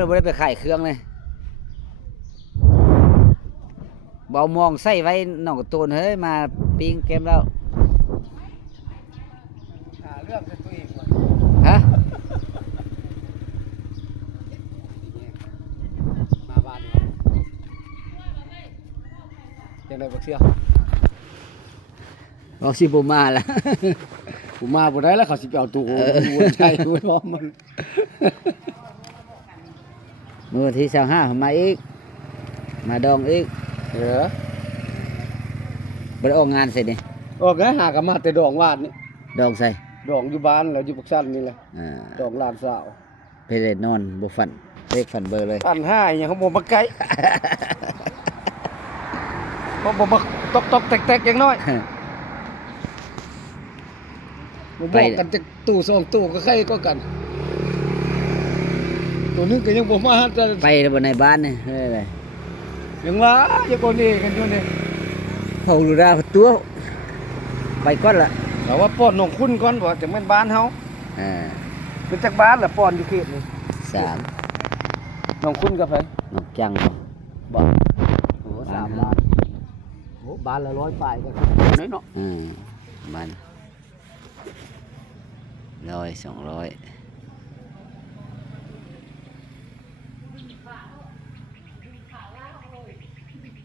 เราไม่ได้ไปขายเครื่องเลยเบามองใส่ไว้หนองตูนเฮ้ยมาปิ้งเกมแล้วหาเรื่องกับตัวเองว่ะ ฮะ มาบ้านนี่ยังไงบักเสีย บอกสิบมาแล้ว ผมมาบ่ได้แล้วเขาสิไปเอาตู้วนใจวนล้อมมัน มื้อที่25มาอีกมาดองอีก เออ บ่ได้ออกงานใส่นี่ ออกแล้วหากันมาแต่ดองวาดนี่ ดองใส่ ดองอยู่บ้านแล้วอยู่ปักชันนี่แหละ อ่า ดองหลานสาว ไปเลยนอนบ่ฝันเลขฝันเบอร์เลย ตันห้าอย่างเขาบ่มาไกล เพราะบ่มาตอกๆแตกๆอย่างน้อยบ่บอกกันจากตู้สองตู้ก็ใครก็กัน ตัวนึงก็ยังบ่มาจะ ไปแล้วบ่ในบ้านนี่เฮ้ยเลย ยังว่าอย่าบ่นี่กันอยู่นี่ เขาดูดาตัวไปก่อนละ แต่ว่าป้อนน้องคุณก่อนบ่จะแม่นบ้านเฮา อ่า เป็นจักบ้านล่ะป้อนอยู่เขตนี่ 3 น้องคุณกับไผ นกจัง บ่โอ้3ล้านโอ้บ้านละ100ปลายก็น้อยเนาะ บ้าน100 200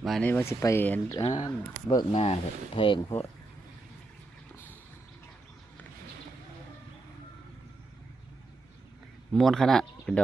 บ้านนี้ว่าสิไปเบิกหน้าเพลงพวกมวนขนาดเป็นดอง